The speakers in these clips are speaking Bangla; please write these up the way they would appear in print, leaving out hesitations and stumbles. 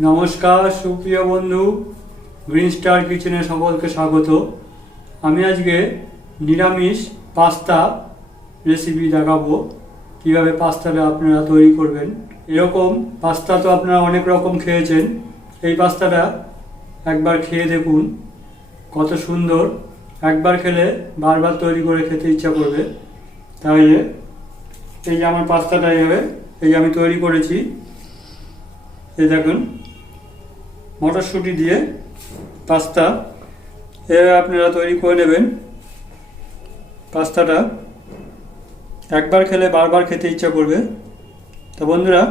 নমস্কার সুপ্রিয় বন্ধু, গ্রিন স্টার কিচেনে সকলকে স্বাগত। আমি আজকে নিরামিষ পাস্তা রেসিপি দেখাবো, কীভাবে পাস্তাটা আপনারা তৈরি করবেন। এরকম পাস্তা তো আপনারা অনেক রকম খেয়েছেন, এই পাস্তাটা একবার খেয়ে দেখুন, কত সুন্দর। একবার খেলে বারবার তৈরি করে খেতে ইচ্ছা করবে। তাহলে এই যে আমার পাস্তাটা এইভাবে আমি তৈরি করেছি। এই দেখুন, মটরশুঁটি দিয়ে পাস্তা এভাবে আপনারা তৈরি করে নেবেন। পাস্তাটা একবার খেলে বারবার খেতে ইচ্ছা করবে। তো বন্ধুরা,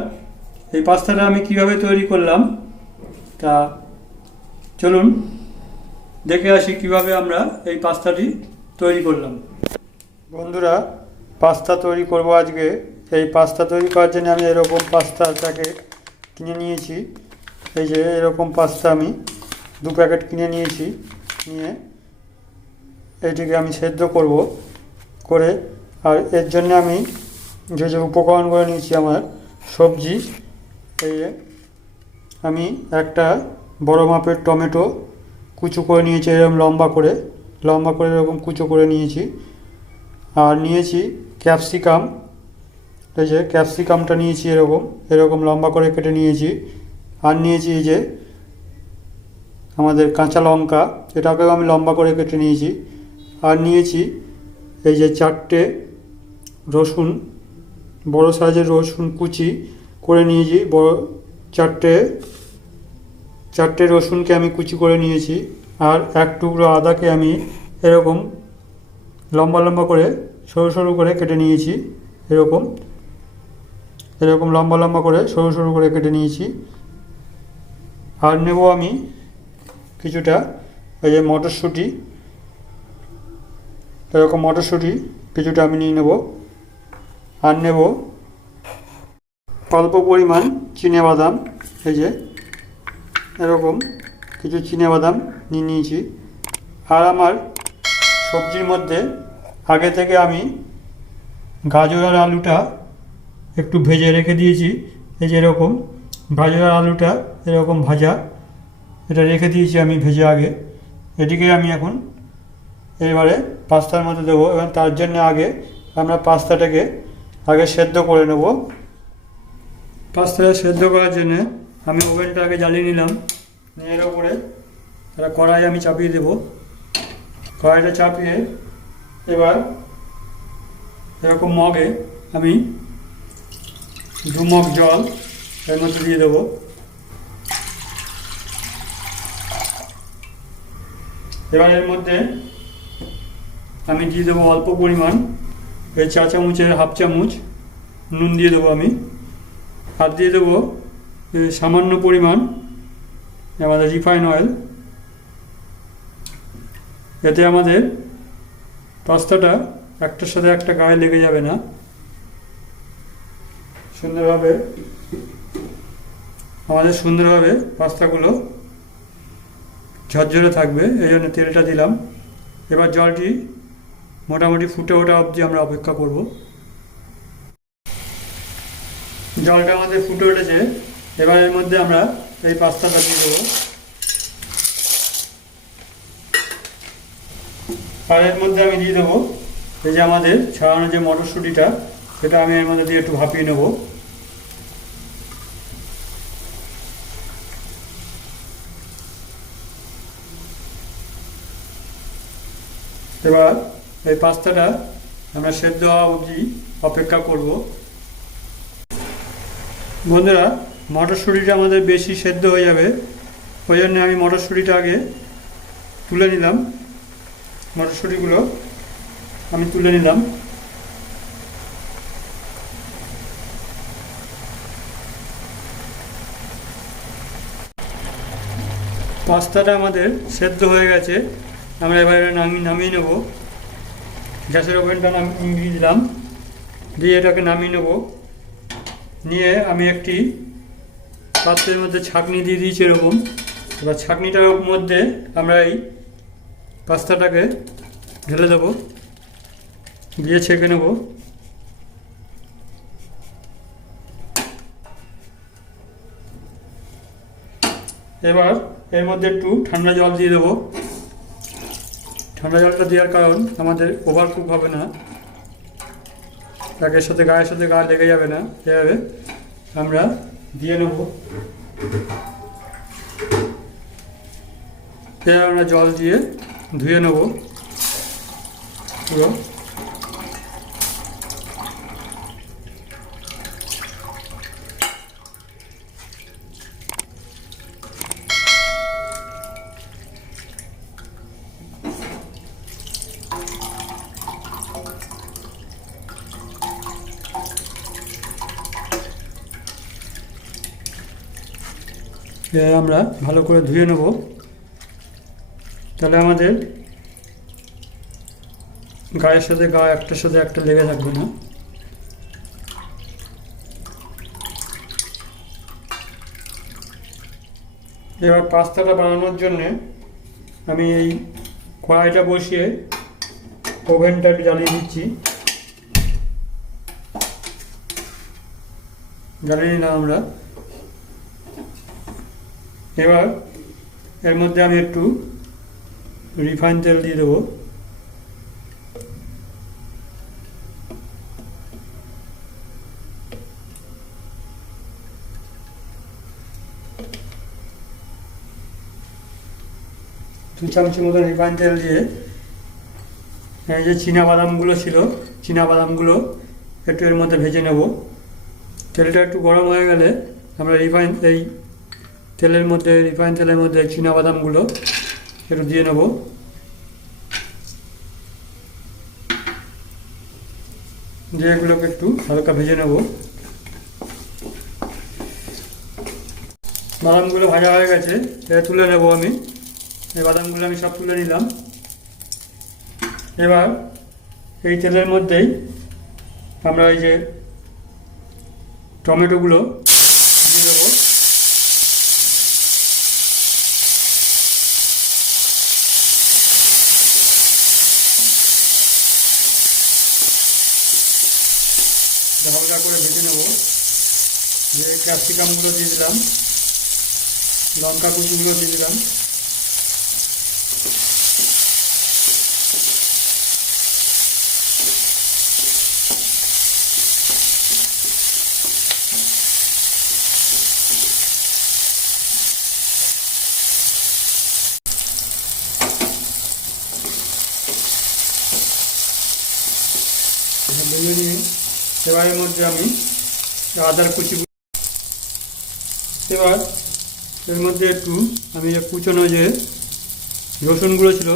এই পাস্তাটা আমি কিভাবে তৈরি করলাম তা চলুন দেখে আসি কিভাবে আমরা এই পাস্তাটি তৈরি করলাম। বন্ধুরা, পাস্তা তৈরি করব আজকে। এই পাস্তা তৈরি করার জন্য আমি এরকম পাস্তা প্যাকেট কিনে নিয়েছি। এই যে এরকম পাস্তা আমি 2 প্যাকেট কিনে নিয়েছি। নিয়ে এইটিকে আমি সেদ্ধ করব করে, আর এর জন্য আমি যে যে উপকরণগুলো নিয়েছি আমার সবজি, এই আমি একটা বড় মাপের টমেটো কুচো করে নিয়েছি, এরকম লম্বা করে এরকম কুচো করে নিয়েছি। আর নিয়েছি ক্যাপসিকাম, এই যে ক্যাপসিকামটা নিয়েছি এরকম লম্বা করে কেটে নিয়েছি। আর নিয়েছি এই যে আমাদের কাঁচা লঙ্কা, এটাকেও আমি লম্বা করে কেটে নিয়েছি। আর নিয়েছি এই যে 4টে রসুন, বড় সাইজের রসুন কুচি করে নিয়েছি। বড় 4টে রসুনকে আমি কুচি করে নিয়েছি। আর 1 টুকরো আদাকে আমি এরকম লম্বা লম্বা করে সরু সরু করে কেটে নিয়েছি। এরকম লম্বা লম্বা করে সরু সরু করে কেটে নিয়েছি। আর নেব আমি কিছুটা এই যে মটরশুঁটি, এরকম মটরশুঁটি কিছুটা আমি নিয়ে নেব। আর নেব অল্প পরিমাণ চিনেবাদাম, এই যে এরকম কিছু চিনেবাদাম নিয়ে নিয়েছি। আর আমার সবজির মধ্যে আগে থেকে আমি গাজর আর আলুটা একটু ভেজে রেখে দিয়েছি। এই যে এরকম গাজর আর আলুটা এরকম ভাজা, এটা রেখে দিয়েছি আমি ভেজে আগে। এটিকে আমি এখন এবারে পাস্তার মধ্যে দেবো, এবং তার জন্য আগে আমরা পাস্তাটাকে আগে সেদ্ধ করে নেব। পাস্তাটা সেদ্ধ করার জন্য আমি ওভেনটা আগে জ্বালিয়ে নিলাম। নিয়ে এর উপরে একটা কড়াই আমি চাপিয়ে দেব। কড়াইটা চাপিয়ে এবার এরকম মগে আমি 2 মগ জল এর মধ্যে দিয়ে দেবো। এবার এর মধ্যে আমি দিয়ে দেবো অল্প পরিমাণ, এই 4 চামচের 1/2 চামচ নুন দিয়ে দেবো আমি। আর দিয়ে দেবো সামান্য পরিমাণ আমাদের রিফাইন অয়েল। এতে আমাদের পাস্তাটা একটার সাথে একটা গায়ে লেগে যাবে না, সুন্দরভাবে পাস্তাগুলো ঝরঝরে থাকবে, এই জন্য তেলটা দিলাম। এবার জলটি মোটামুটি ফুটে ওঠা অবধি আমরা অপেক্ষা করব। জলটা আমাদের ফুটে উঠেছে। এবার এর মধ্যে আমরা এই পাস্তাটা দিয়ে দেবো। আর এর মধ্যে আমি দিয়ে দেবো এই যে আমাদের ছাড়ানো যে মটরশুঁটিটা, সেটা আমি এর মধ্যে দিয়ে একটু ভাপিয়ে নেব। এবার এই পাস্তাটা আমরা সেদ্ধ হওয়া অবধি অপেক্ষা করব। বন্ধুরা, মটরশুঁটিটা আমাদের বেশি সেদ্ধ হয়ে যাবে, ওই জন্য আমি মটরশুঁটিটা আগে তুলে নিলাম। মটরশুঁটিগুলো আমি তুলে নিলাম। পাস্তাটা আমাদের সেদ্ধ হয়ে গেছে, আমরা এবার নামিয়ে নেব। গ্যাসের ওভেনটা নামিয়ে দিলাম, দিয়ে এটাকে নামিয়ে নেব। নিয়ে আমি একটি পাত্রের মধ্যে ছাঁকনি দিয়ে দিয়েছি এরকম। এবার ছাঁকনিটার মধ্যে আমরা এই পাস্তাটাকে ঢেলে দেবো, দিয়ে ছেঁকে নেব। এবার এর মধ্যে একটু ঠান্ডা জল দিয়ে দেবো। ঠান্ডা জলটা দেওয়ার কারণ আমাদের ওভার কুক হবে না, গায়ের সাথে গা লেগে যাবে না, এভাবে আমরা দিয়ে নেব। এবার আমরা জল দিয়ে ধুয়ে নেব পুরো। আমরা ভালো করে ধুয়ে নেব, তাহলে আমাদের গায়ের সাথে একটার সাথে একটা লেগে থাকবে না। এবার পাস্তাটা বানানোর জন্যে আমি এই কড়াইটা বসিয়ে ওভেনটা জ্বালিয়ে দিচ্ছি। জ্বালিয়ে নিলাম আমরা। এবার এর মধ্যে আমি একটু রিফাইন তেল দিয়ে দেবো। দু চামচ মতো রিফাইন তেল দিয়ে এই যে বাদামগুলো ছিল, বাদামগুলো একটু এর মধ্যে ভেজে নেব। তেলটা একটু গরম হয়ে গেলে আমরা রিফাইন তেলের মধ্যে বাদামগুলো একটু দিয়ে নেব। দিয়ে এগুলোকে একটু হালকা ভেজে নেব। বাদামগুলো ভাজা হয়ে গেছে, এটা তুলে নেব আমি। এই বাদামগুলো আমি সব তুলে নিলাম। এবার এই তেলের মধ্যেই আমরা এই যে টমেটোগুলো দিয়ে দেবো। হালকা করে ভেজে নেব। যে ক্যাপসিকামগুলো দিয়ে দিলাম, লঙ্কা কুচিগুলো দিয়ে দিলাম। ভেজে নিয়ে এবার এর মধ্যে আমি আদার কুচি, এবার এর মধ্যে একটু আমি যে কুচনো যে রসুনগুলো ছিল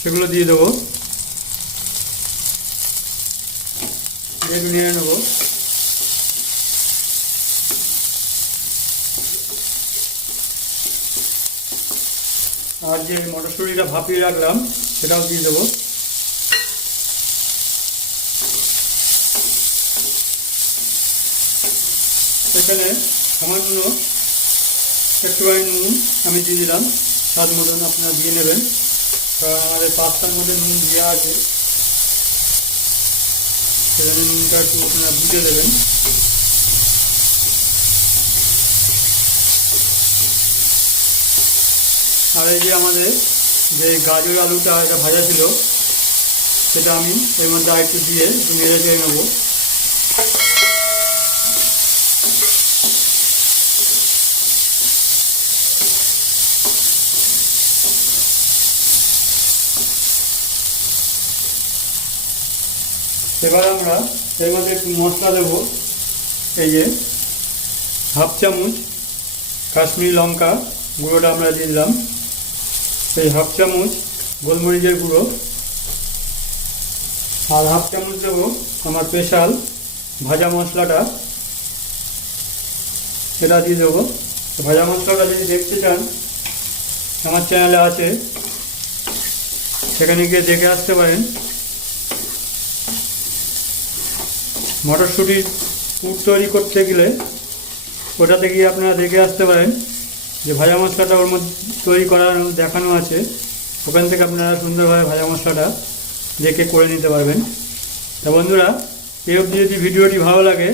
সেগুলো দিয়ে দেবো। একটু নিয়ে নেবো। আর যে মটরশুঁটিটা ভাপিয়ে রাখলাম সেটাও দিয়ে দেবো। সেখানে সামান্য একটুখানি নুন আমি দিয়ে দিলাম, স্বাদ মতন আপনারা দিয়ে নেবেন, কারণ আমাদের পাস্তার মধ্যে নুন দেওয়া আছে, সেখানে নুনটা একটু আপনারা বুঝে দেবেন। আর এই যে আমাদের যে গাজর আলুটা এটা ভাজা ছিল সেটা আমি এর মধ্যে আরেকটু দিয়ে একটু নেড়ে চেড়ে নেবো। এবার আমরা এর মধ্যে একটু মশলা দেবো। এই যে হাফ চামচ কাশ্মীরি লঙ্কা গুঁড়োটা আমরা দিয়ে দিলাম, এই হাফ চামচ গোলমরিচের গুঁড়ো, আর হাফ চামচ দেবো আমার স্পেশাল ভাজা মশলাটা, সেটা দিয়ে দেবো। ভাজা মশলাটা যদি দেখতে চান আমার চ্যানেলে আছে, সেখানে গিয়ে দেখে আসতে পারেন। মটরশুঁটির পুর তৈরি করতে গেলে ওটাতে গিয়ে আপনারা দেখে আসতে পারেন যে ভাজা মশলাটা ওর মধ্যে তৈরি করার দেখানো আছে, ওখান থেকে আপনারা সুন্দরভাবে ভাজা মশলাটা দেখে করে নিতে পারবেন। তা বন্ধুরা, এই অবধি যদি ভিডিওটি ভালো লাগে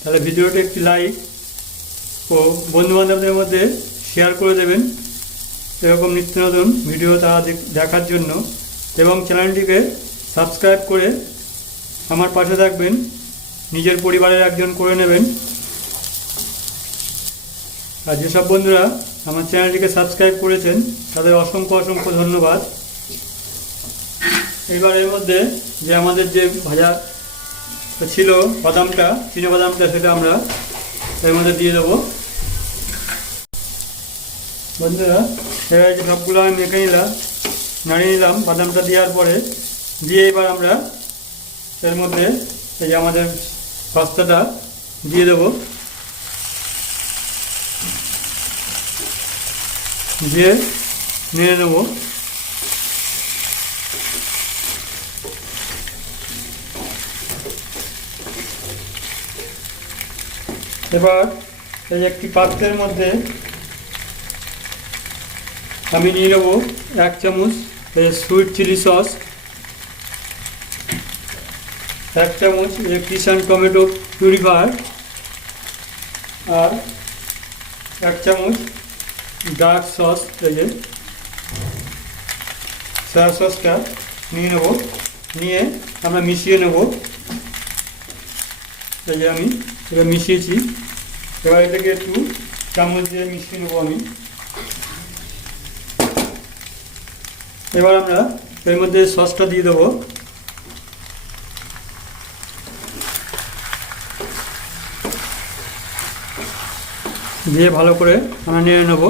তাহলে ভিডিওটি একটি লাইক ও বন্ধুবান্ধবদের মধ্যে শেয়ার করে দেবেন এরকম নিত্য নতুন ভিডিও তারা দেখার জন্য, এবং চ্যানেলটিকে সাবস্ক্রাইব করে আমার পাশে থাকবেন, নিজের পরিবারের একজন করে নেবেন। আর যেসব বন্ধুরা আমার চ্যানেলটিকে সাবস্ক্রাইব করেছেন তাদের অসংখ্য অসংখ্য ধন্যবাদ। এবার এর মধ্যে যে আমাদের যে ভাজা ছিল বাদামটা, চিনে বাদামটা, সেটা আমরা এর মধ্যে দিয়ে দেবো। বন্ধুরা এবার যে সবগুলো আমি মেখে নিলাম, নাড়িয়ে নিলাম বাদামটা দেওয়ার পরে, দিয়ে এবার আমরা এর মধ্যে এই যে আমাদের পাস্তাটা দিয়ে দেবো। দিয়ে নেড়ে নেব। এবার এই একটি পাত্রের মধ্যে আমি নিয়ে নেব 1 চামচ সুইট চিলি সস, 1 চামচ কিষান টমেটো পিউরিফায়ার, আর 1 চামচ ডার্ক সস, এই যে সয়া সসটা নিয়ে নেব। নিয়ে আমরা মিশিয়ে নেব। এই যে আমি এবার মিশিয়েছি। এবার এটাকে একটু চামচ দিয়ে মিশিয়ে নেব আমি। এবার আমরা এর মধ্যে সসটা দিয়ে দেবো। দিয়ে ভালো করে আমরা নেড়ে নেব।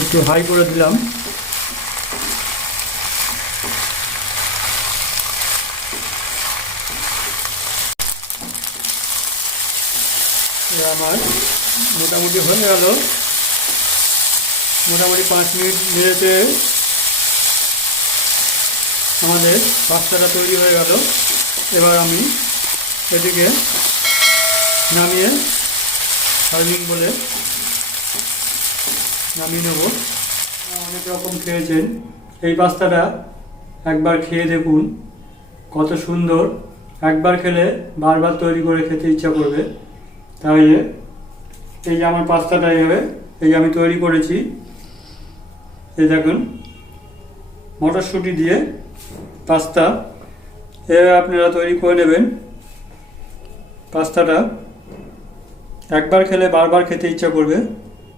একটু হাই করে দিলাম। আমার মোটামুটি হয়ে গেল। মোটামুটি 5 মিনিট নেড়েতে আমাদের পাস্তাটা তৈরি হয়ে গেল। এবার আমি এটিকে নামিয়ে সার্ভিং বলে নামিয়ে নেব। অনেক রকম খেয়েছেন, এই পাস্তাটা একবার খেয়ে দেখুন, কত সুন্দর। একবার খেলে বারবার তৈরি করে খেতে ইচ্ছা করবে। তাহলে এই যে আমার পাস্তাটা এইভাবে এই যে আমি তৈরি করেছি, এই দেখুন মটরশুঁটি দিয়ে পাস্তা। এভাবে আপনারা তৈরি করে নেবেন। পাস্তাটা একবার খেলে বারবার খেতে ইচ্ছা করবে।